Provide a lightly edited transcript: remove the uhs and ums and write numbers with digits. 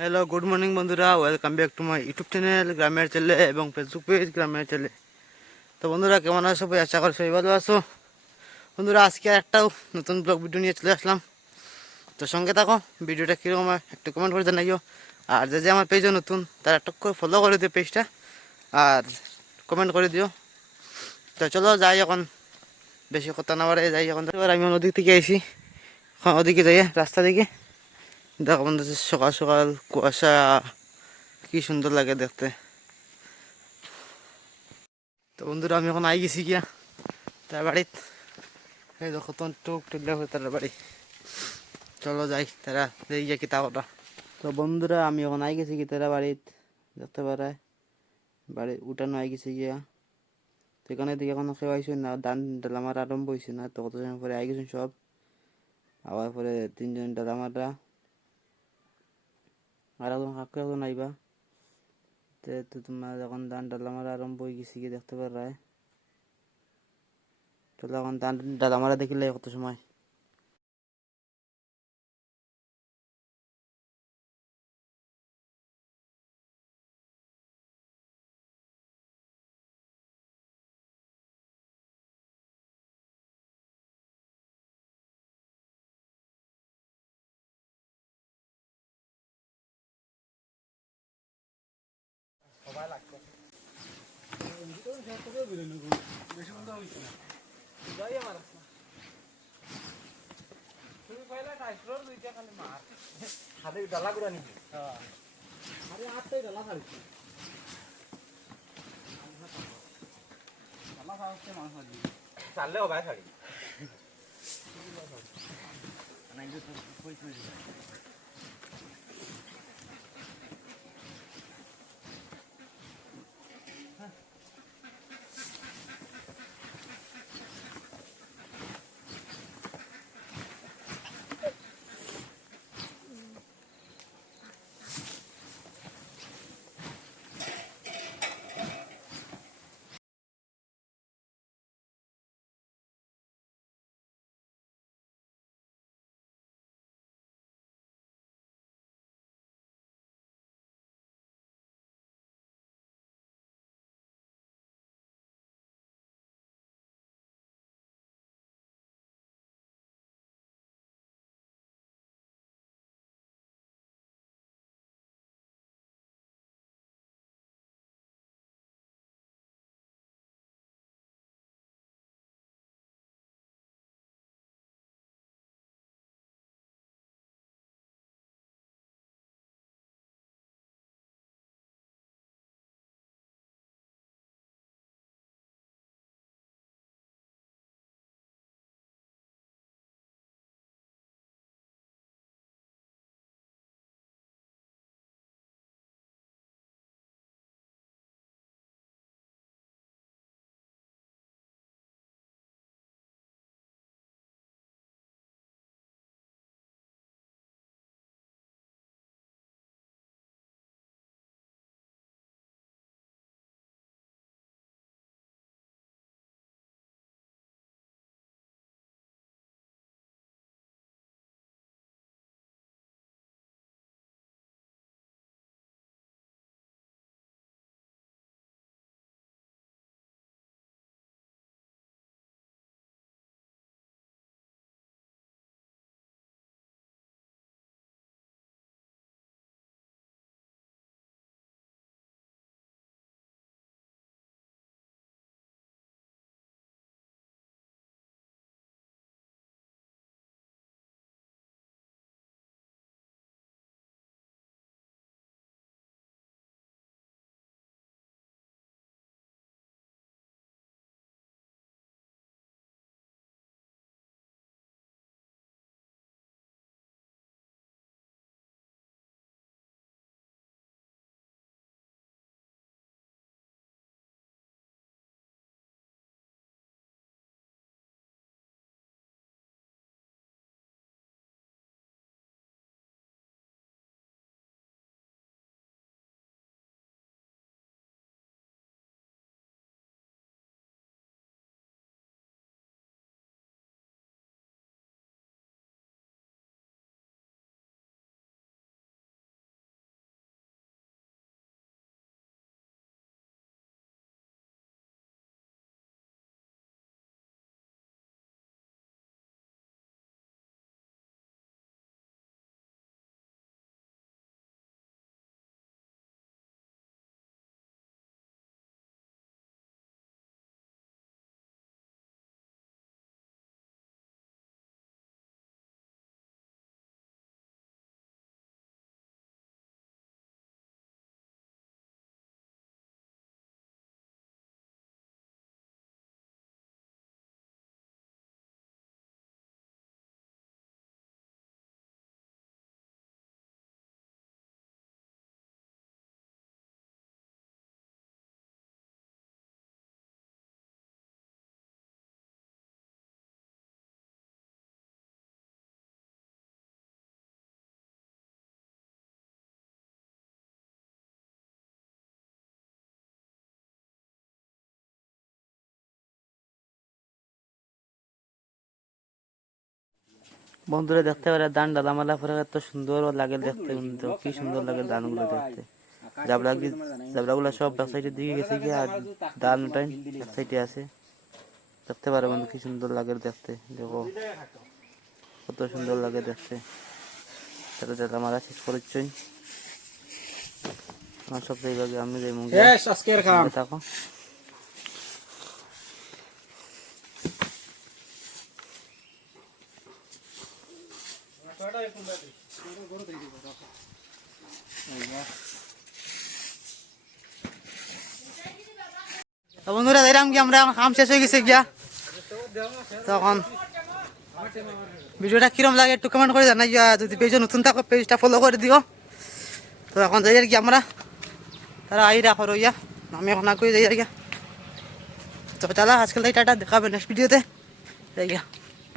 Hello, good morning বন্ধুরা, welcome back to my YouTube channel গ্রামের ছেলে এবং ফেসবুক পেজ গ্রামের ছেলে। তো বন্ধুরা, কেমন আছো? সবাই আশা করি সবাই ভালো আছো। বন্ধুরা, আজকে একটাও নতুন ব্লগ ভিডিও নিয়ে চলে আসলাম। তো সঙ্গে থাকো, ভিডিওটা কীরকম হয় একটু কমেন্ট করে জানাইও। আর যে আমার পেজও নতুন তারা একটু করে ফলো করে দিও পেজটা, আর কমেন্ট করে দিও। তো চলো যাই, এখন বেশি কথা না বাড়ে যাই। এখন এবার আমি ওদিক থেকে আইছি, এখন ওদিকে যাই রাস্তা দিকে। দেখো বন্ধু, সকাল সকাল কুয়াশা, কি সুন্দর লাগে দেখতে। তো বন্ধুরা, আমি এখন আই গেছি গিয়া তার বাড়িত। এই দেখো তো টুক টুকলা হয়ে তার বাড়ি। চলো যাই, তারা যাই গিয়া কিতা কথা। তো বন্ধুরা, আমি এখন আই গেছি কি তারা বাড়িত, দেখতে পারায় বাড়ি উঠানো আই গেছি গিয়া। তো এখানে দিকে এখনো কেউ আইসি না, ধান ডালামার আরম্ভ হয়েছে না। তো কত সময় পরে আই গেছেন সব। আবার পরে তিনজন ডালামাররা আর একজন কাকু একজন আইবা। তো তোমার এখন ধান ডালামার আরম্ভ হয়ে গেছি গিয়ে, দেখতে পারায়। চলো এখন ধান ডালামারা দেখিলে কত সময়। চাললেও ভাই শাড়ি বন্ধুরা দেখতে পারে ধান ডালামালা পরে এত সুন্দর লাগে দেখতে, কিন্তু কি সুন্দর লাগে ধানগুলো দেখতে। জাবলাগুলো সব এক সাইডের দিকে গেছে গিয়ে, আর ধান ওটাই এক সাইডে আছে। দেখতে পারে বন্ধু কি সুন্দর লাগে দেখতে, দেখো কত সুন্দর লাগে দেখতে। সেটা ডালামালা শেষ করেছি আমার সব জায়গায়, আমি যাই মুখ থাকো। বন্ধুরা এরকম কি আমরা কাম শেষ হয়ে গেছে গিয়া, তখন ভিডিওটা কিরম লাগে একটু কমেন্ট করে জানাই। যদি পেজে নতুন থাকো পেজটা ফলো করে দিও। তো এখন যাই আর কি আমরা, তারা আই রাখো রইয়া, আমি এখন না করে যাই আর কি। তো চালা আজকাল তাই টাটা, দেখাবে নেক্সট ভিডিওতে, যাই গিয়া।